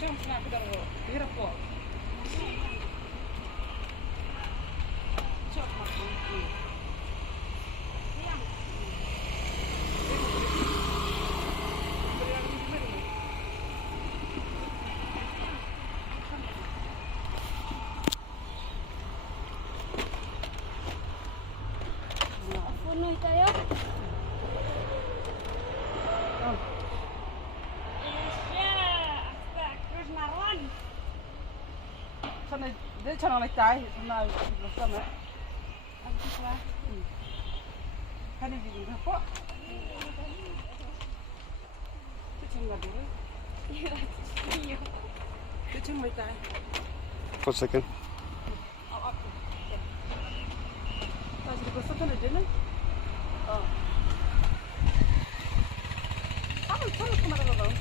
Macam nak kita ro, kira apa? Cok makan. Siang. Puno tayo. Sana dia cara nak cai, sana sana. Habis lah. Kan ini juga apa? Kecil nggak dulu? Iya. Kecil mau cai. 1 second. Tadi besok kan aja nih. Oh. Kamu kemana bang?